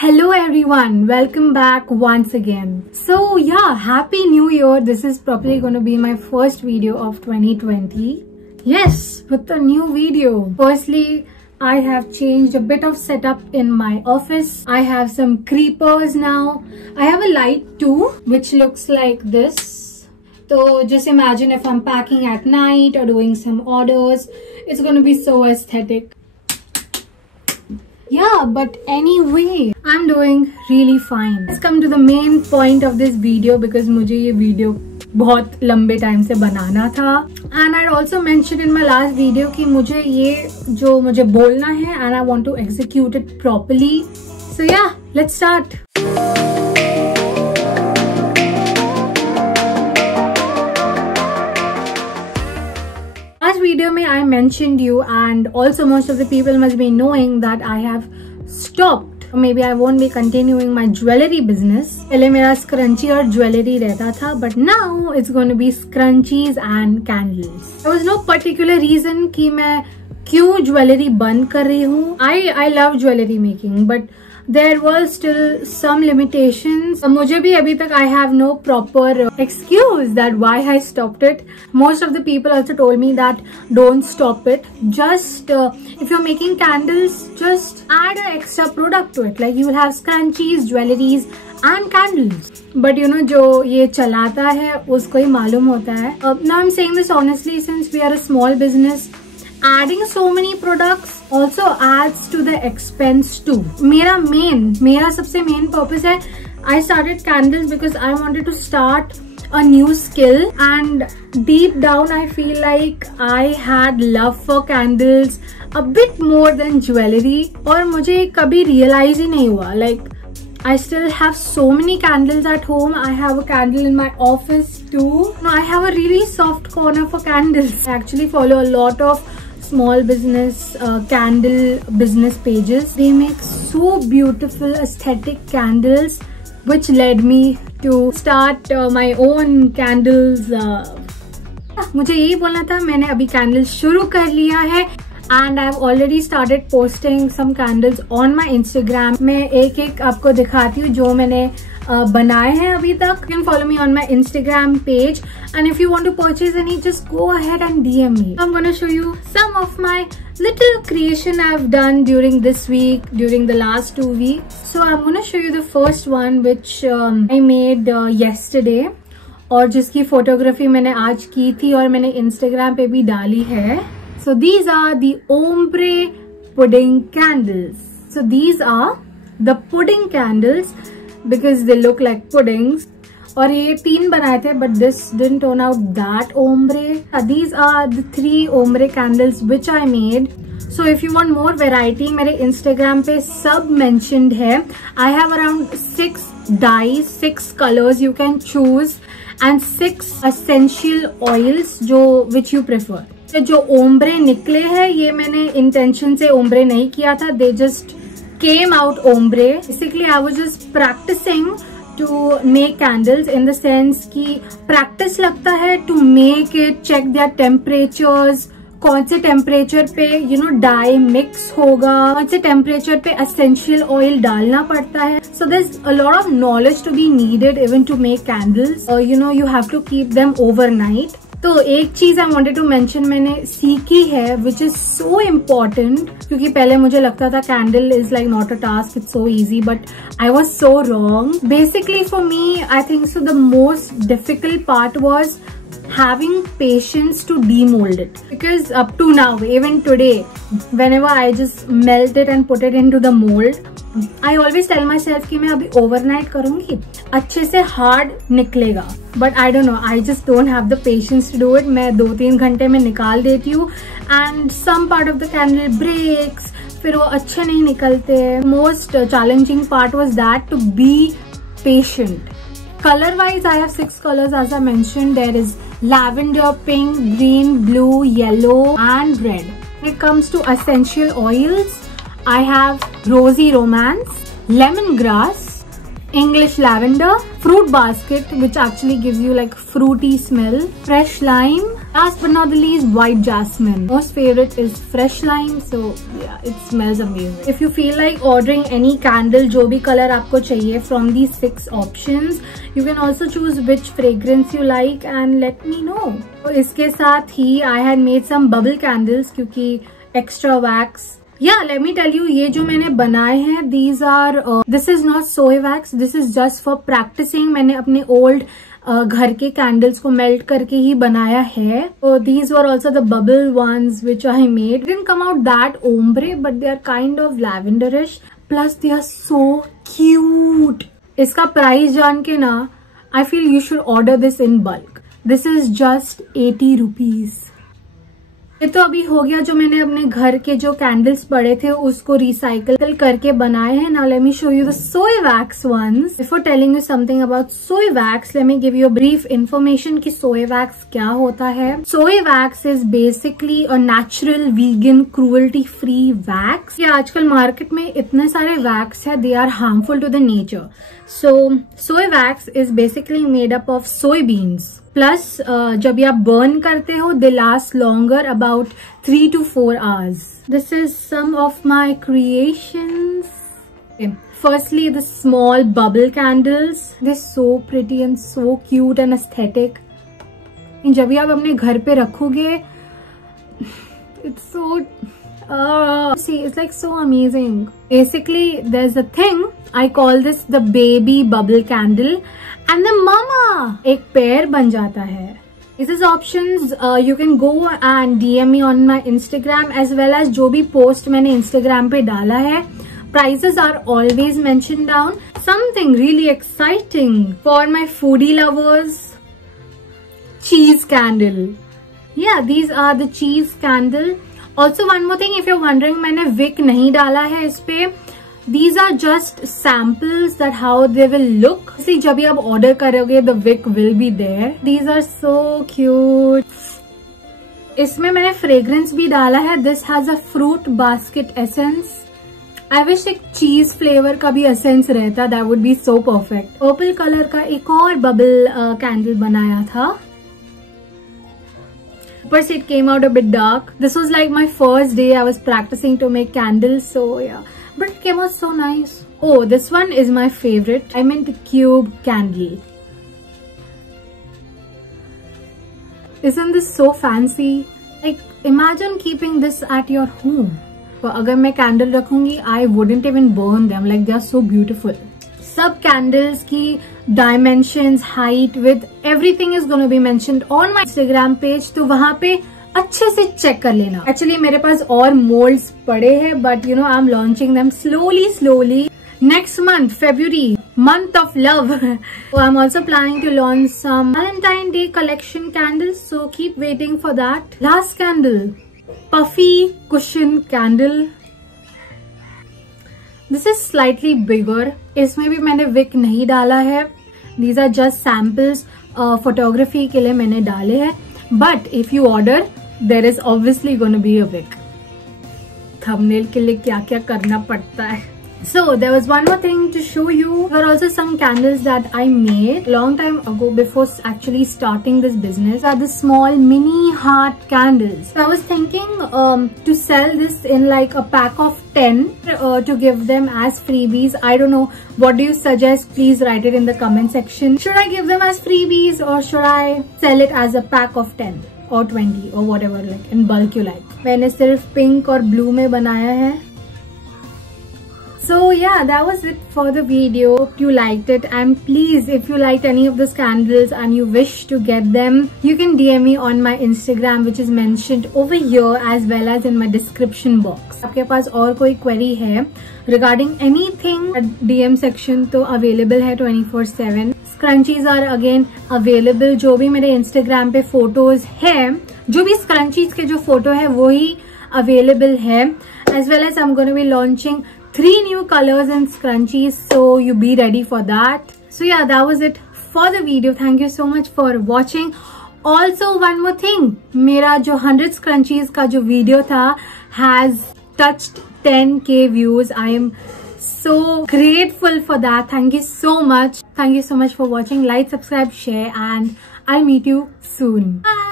Hello everyone, welcome back once again. So yeah, happy new year. This is probably going to be my first video of 2020. Yes, with a new video. Firstly, I have changed a bit of setup in my office. I have some creepers now. I have a light too, which looks like this. So just imagine if I'm packing at night or doing some orders, it's going to be so aesthetic. Yeah, but anyway, I'm doing really fine. Let's come to the main point of this video because मुझे ये video बहुत लंबे time से बनाना था. And I also mentioned in my last video कि मुझे ये जो मुझे बोलना है and I want to execute it properly. So yeah, let's start. Last video में I mentioned you and also most of the people must be knowing that I have stopped. Maybe I won't be continuing my jewelry business. पहले मेरा scrunchie और jewelry रहता था, but now it's going to be scrunchies and candles. There was no particular reason कि मैं क्यों jewelry बंद कर रही हूँ. I love jewelry making, but there were still some limitations. मुझे भी अभी तक I have no proper excuse that why I stopped it. Most of the people also told me that don't stop it. Just if you're making candles, just add an extra product to it. Like you will have scrunchies, jewelries and candles. But you know, जो ये चलाता है उसको ही मालूम होता है. Now I'm saying this honestly, since we are a small business, adding so many products also adds to the expense too. मेरा सबसे main purpose है, I started candles because I wanted to start a new skill and deep down I feel like I had love for candles a bit more than jewelry. और मुझे कभी realize ही नहीं हुआ. Like I still have so many candles at home. I have a candle in my office too. No, I have a really soft corner for candles. I actually follow a lot of small business candle business pages. They make so beautiful aesthetic candles, which led me to start my own candles. मुझे यही बोलना था. मैंने अभी candles शुरू कर लिया है and I've already started posting some candles on my Instagram. मैं एक आपको दिखाती हूँ जो मैंने बनाए हैं अभी तक. You can follow me on my Instagram page and if you want to purchase any, just go ahead and DM me. I'm gonna show you some of my little creation I've done during this week, during the last 2 weeks. So I'm gonna show you the first one which I made yesterday और जिसकी photography मैंने आज की थी और मैंने Instagram पे भी डाली है. So these are the ombre pudding candles. So these are the pudding candles because they look like puddings. और ये 3 बनाए थे, but this didn't turn out that ombre. These are the 3 ombre candles which I made. So if you want more variety, मेरे Instagram पे सब mentioned है. I have around 6 dyes, 6 colors you can choose and 6 essential oils which you prefer. जो ombre निकले हैं ये मैंने intention से ओम्ब्रे नहीं किया था. They just came out ombre. Basically, I was just practicing to make candles in the sense कि practice लगता है to make it, check their temperatures. कौन से टेम्परेचर पे डाई मिक्स होगा, कौन से टेम्परेचर पे एसेंशियल ऑयल डालना पड़ता है. So there is a lot of knowledge to be needed even to make candles. You have to keep them overnight. तो एक चीज आई वांटेड टू मेंशन मैंने सीखी है विच इज सो इम्पोर्टेंट, क्योंकि पहले मुझे लगता था candle is like not a task, it's so easy, but I was so wrong. Basically for me I think so the most difficult part was having patience to demold it, because up to now, even today, whenever I just melt it and put it into the mold, I always tell myself कि मैं अभी overnight करूँगी, अच्छे से hard निकलेगा. But I don't know, I just don't have the patience to do it. मैं 2-3 घंटे में निकाल देती हूँ and some part of the candle breaks, फिर वो अच्छे नहीं निकलते. Most challenging part was that to be patient. Color wise, I have 6 colors as I mentioned. There is lavender, pink, green, blue, yellow and red. When it comes to essential oils, I have rosy romance, lemongrass, English lavender, fruit basket which actually gives you like fruity smell, fresh lime, Last but not the least, white jasmine. Most favorite is fresh lime, so yeah, it smells amazing. If you feel like ordering any candle, जो भी color आपको चाहिए from these 6 options, you can also choose which fragrance you like and let me know. तो इसके साथ ही I had made some bubble candles क्योंकि extra wax. Yeah, let me tell you, ये जो मैंने बनाए हैं, these are this is not soy wax, this is just for practicing. मैंने अपने old घर के कैंडल्स को मेल्ट करके ही बनाया है. These were also the bubble ones which I made. Didn't come out that ombre, but they are kind of lavenderish. Plus they are so cute. इसका price जान के ना, I feel you should order this in bulk. This is just 80 rupees. ये तो अभी हो गया जो मैंने अपने घर के जो कैंडल्स पड़े थे उसको रिसाइकल करके बनाए हैं. Now let me show you the soy wax ones. Before telling you something about soy wax, let me give you a brief information कि सोय वैक्स क्या होता है. Soy wax is basically a natural vegan cruelty free wax. ये आजकल market में इतने सारे wax है, they are harmful to the nature. So soy wax is basically made up of soy beans. Plus जब ये आप बर्न करते हो, they last longer about 3 to 4 hours. This is some of my creations. Firstly the small bubble candles. This so pretty and so cute and aesthetic. जब भी आप अपने घर पे रखोगे, it's so see, it's like so amazing. Basically, there's a thing, I call this the baby bubble candle and the mama. एक pair बन जाता है. This is options. You can go and DM me on my Instagram as well as जो भी post मैंने Instagram पे डाला है. Prices are always mentioned down. Something really exciting for my foodie lovers. Cheese candle. Yeah, these are the cheese candle. Also one more thing, if you're wondering, मैंने wick नहीं डाला है इस पे. These are just samples that how they will look. इसलिए जब भी आप order करोगे, the wick will be there. These are so cute. इसमें मैंने fragrance भी डाला है. This has a fruit basket essence. I wish एक cheese flavor का भी essence रहता. That would be so perfect. Purple color का एक और bubble candle बनाया था. But it came out a bit dark. This was like my first day I was practicing to make candles, so yeah. But it came out so nice. Oh, this one is my favorite. I meant the cube candle. Isn't this so fancy? Like, imagine keeping this at your home. So, अगर मैं candle रखूंगी, I wouldn't even burn them. Like, they are so beautiful. सब candles की dimensions, height, with everything is gonna be mentioned on my Instagram page. तो वहां पे अच्छे से चेक कर लेना. एक्चुअली मेरे पास और मोल्ड्स पड़े हैं, but you know I am launching them slowly. Next month, February, month of love. So I'm also planning to launch some Valentine Day collection candles. So keep waiting for that. Last candle, puffy cushion candle. This is slightly bigger. इसमें भी मैंने wick नहीं डाला है. These are just samples. Photography के लिए मैंने डाले हैं. But if you order, there is obviously going to be a wick. Thumbnail के लिए क्या क्या करना पड़ता है. So there was one more thing to show you. There were also some candles that I made long time ago before actually starting this business. Are the small mini heart candles. So I was thinking to sell this in like a pack of 10 to give them as freebies. I don't know. What do you suggest? Please write it in the comment section. Should I give them as freebies or should I sell it as a pack of 10 or 20 or whatever, like in bulk you like? मैंने सिर्फ pink और blue में बनाया है. So yeah, that was it for the video. Hope you liked it, and please, if you liked any of these candles and you wish to get them, you can DM me on my Instagram, which is mentioned over here as well as in my description box. आपके पास और कोई query है regarding anything, DM section तो available है 24/7. Scrunchies are again available. जो भी मेरे Instagram पे photos है, जो भी scrunchies के जो photo है वही available है. As well as I'm going to be launching 3 new colors and scrunchies, so you be ready for that. So yeah, that was it for the video. Thank you so much for watching. Also one more thing, मेरा जो 100 scrunchies का जो video था has touched 10k views. I am so grateful for that. Thank you so much. Thank you so much for watching. Like, subscribe, share, and I'll meet you soon. Bye.